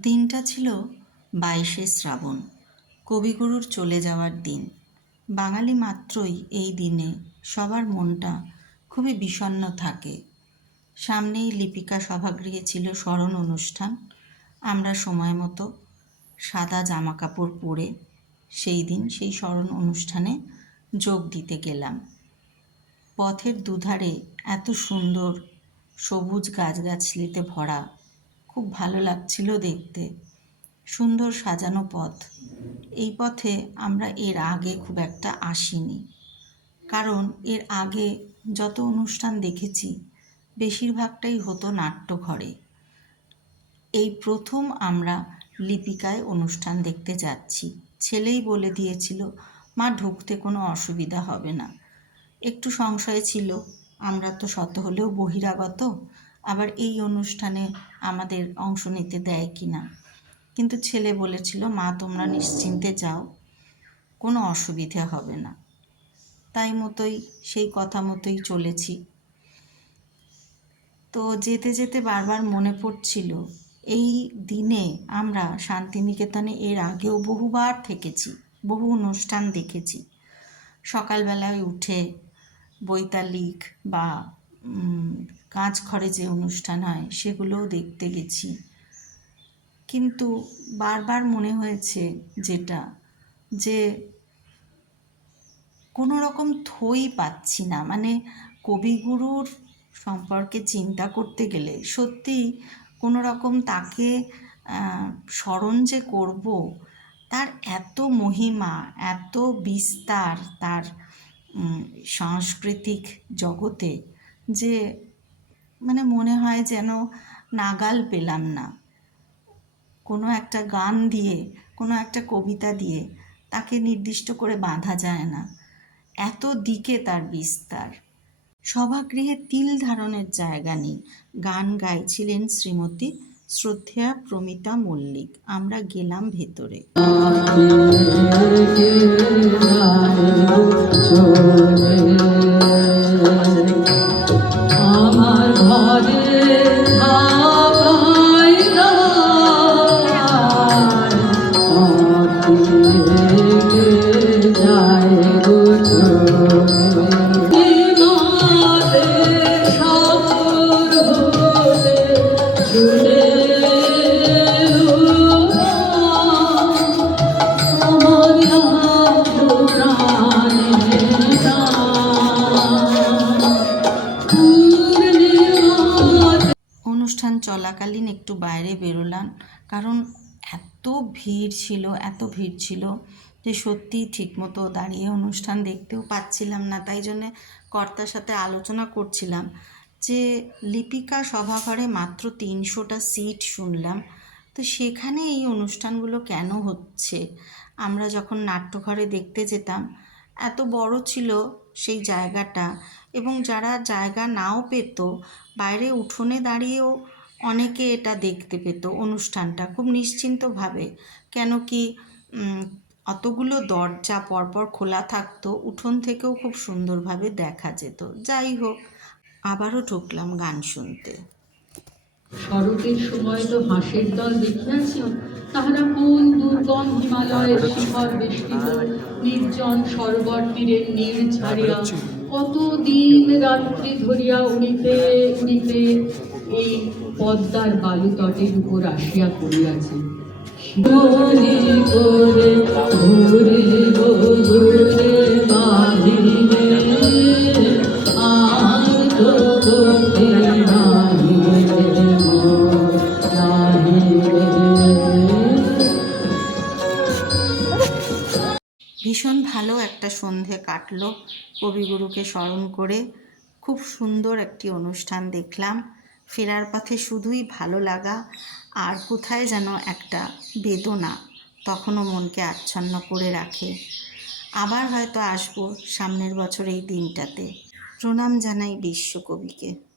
দিনটা ছিল বাইশে শ্রাবণ, কবিগুরুর চলে যাওয়ার দিন। বাঙালি মাত্রই এই দিনে সবার মনটা খুবই বিষণ্ণ থাকে। সামনেই লিপিকা সভাগৃহে ছিল স্মরণ অনুষ্ঠান। আমরা সময় মতো সাদা জামা কাপড় পরে সেই দিন সেই স্মরণ অনুষ্ঠানে যোগ দিতে গেলাম। পথের দুধারে এত সুন্দর সবুজ গাছগাছলিতে ভরা খুব ভালো লাগছিল দেখতে। সুন্দর সাজানো পথ। এই পথে আমরা এর আগে খুব একটা আসিনি। কারণ এর আগে যত অনুষ্ঠান দেখেছি, বেশিরভাগটাই হতো নাট্যঘরে। এই প্রথম আমরা লিপিকায় অনুষ্ঠান দেখতে যাচ্ছি। ছেলেই বলে দিয়েছিল, মা, ঢুকতে কোনো অসুবিধা হবে না। একটু সংশয় ছিল, আমরা তো শত হলেও বহিরাগত। আবার এই অনুষ্ঠানে আমাদের অংশ নিতে দেয় কি না কিন্তু ছেলে বলেছিল, মা, তোমরা নিশ্চিন্তে যাও, কোনো অসুবিধে হবে না। তাই মতোই, সেই কথা মতোই চলেছি। তো যেতে যেতে বারবার মনে পড়ছিল, এই দিনে আমরা শান্তিনিকেতনে এর আগেও বহুবার থেকেছি, বহু অনুষ্ঠান দেখেছি। সকালবেলায় উঠে বৈতালিক বা কাঁচ ঘরে যে অনুষ্ঠান হয়, সেগুলোও দেখতে গেছি। কিন্তু বারবার মনে হয়েছে যেটা, যে কোনো রকম থই পাচ্ছি না। মানে কবিগুরুর সম্পর্কে চিন্তা করতে গেলে সত্যি কোনো রকম তাকে স্মরণ যে করব, তার এত মহিমা, এত বিস্তার, তার সাংস্কৃতিক জগতে যে মানে মনে হয় যেন নাগাল পেলাম না। কোনো একটা গান দিয়ে, কোনো একটা কবিতা দিয়ে তাকে নির্দিষ্ট করে বাঁধা যায় না। এত দিকে তার বিস্তার। সভাগৃহে তিল ধারণের জায়গা নেই। গান গাইছিলেন শ্রীমতী শ্রদ্ধেয়া প্রমিতা মল্লিক। আমরা গেলাম ভেতরে। অনুষ্ঠান চলাকালীন একটু বাইরে বেরোলাম, কারণ এত ভিড় ছিল, এত ভিড় ছিল যে সত্যিই ঠিকমতো দাঁড়িয়ে অনুষ্ঠান দেখতেও পাচ্ছিলাম না। তাই জন্যে কর্তার সাথে আলোচনা করছিলাম যে লিপিকা সভাঘরে মাত্র তিনশোটা সিট শুনলাম, তো সেখানে এই অনুষ্ঠানগুলো কেন হচ্ছে? আমরা যখন নাট্যঘরে দেখতে যেতাম, এত বড় ছিল সেই জায়গাটা। এবং যারা জায়গা নাও পেত, বাইরে উঠোনে দাঁড়িয়েও অনেকে এটা দেখতে পেত অনুষ্ঠানটা খুব নিশ্চিন্তভাবে। কেন কি অতগুলো দরজা পরপর খোলা থাকতো, উঠোন থেকেও খুব সুন্দরভাবে দেখা যেত। যাই হোক, আবারও ঢুকলাম গান শুনতে। শরতের সময় তো হাঁসের দল দেখিয়াছ তাহারা কোন দুর্গম হিমালয়ের শিখর বেষ্টিত? নির্জন সরোবর তীরের নীড় ছাড়িয়া কত দিন রাত্রি ধরিয়া উড়িতে উড়িতে এই পদ্মার বালু তটের উপর আসিয়া পড়িয়াছে। শিবনে করে ঘুরে ঘুরে ভীষণ ভালো একটা সন্ধে কাটলো। কবিগুরুকে স্মরণ করে খুব সুন্দর একটি অনুষ্ঠান দেখলাম। ফেরার পথে শুধুই ভালো লাগা, আর কোথায় যেন একটা বেদনা তখনও মনকে আচ্ছন্ন করে রাখে। আবার হয়তো আসব সামনের বছর এই দিনটাতে। প্রণাম জানাই বিশ্বকবিকে।